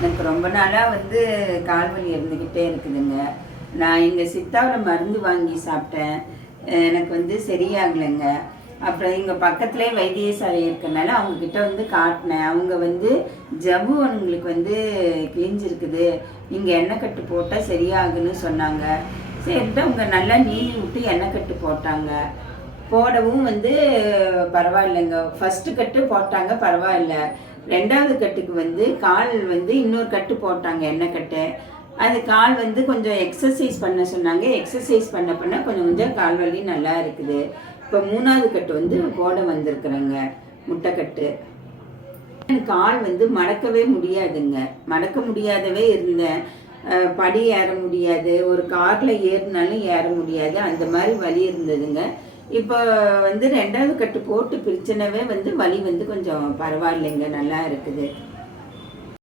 எனக்கு ரொம்ப நாளாக கால் வலி இருந்துக்கிட்டே இருக்குதுங்க. நான் இங்கே சித்தாவில் மருந்து வாங்கி சாப்பிட்டேன். எனக்கு சரியாகலைங்க. அப்புறம் இங்கே பக்கத்துலேயே வைத்தியசாலை இருக்கனால அவங்கக்கிட்ட காட்டினேன். அவங்க ஜவ்வு கிழிஞ்சிருக்குது, நீங்கள் எண்ணெய் கட்டு போட்டால் சரியாகுன்னு சொன்னாங்க. சரின்ட்டு அவங்க நல்லா நீவி விட்டு எண்ணெய் கட்டு போட்டாங்க. போடவும் பரவாயில்லைங்க. ஃபஸ்ட்டு கட்டு போட்டாங்க, பரவாயில்ல. ரெண்டாவது கட்டுக்கு கால் இன்னொரு கட்டு போட்டாங்க, எண்ணெய் கட்டு. அது கால் கொஞ்சம் எக்ஸசைஸ் பண்ண சொன்னாங்க. எக்ஸசைஸ் பண்ண கொஞ்சம் கொஞ்சம் கால் வலி நல்லா இருக்குது. இப்போ மூணாவது கட்டு போட வந்திருக்குறேங்க, முட்டைக்கட்டு. கால் மடக்கவே முடியாதுங்க. மடக்க முடியாதவே இருந்தேன். படி ஏற முடியாது, ஒரு காரில் ஏறினாலும் ஏற முடியாது, அந்த மாதிரி வலி இருந்ததுங்க. இப்போ ரெண்டாவது கட்டு போட்டு பிரிச்சனவே வலி கொஞ்சம் பரவாயில்லைங்க, நல்லா இருக்குது.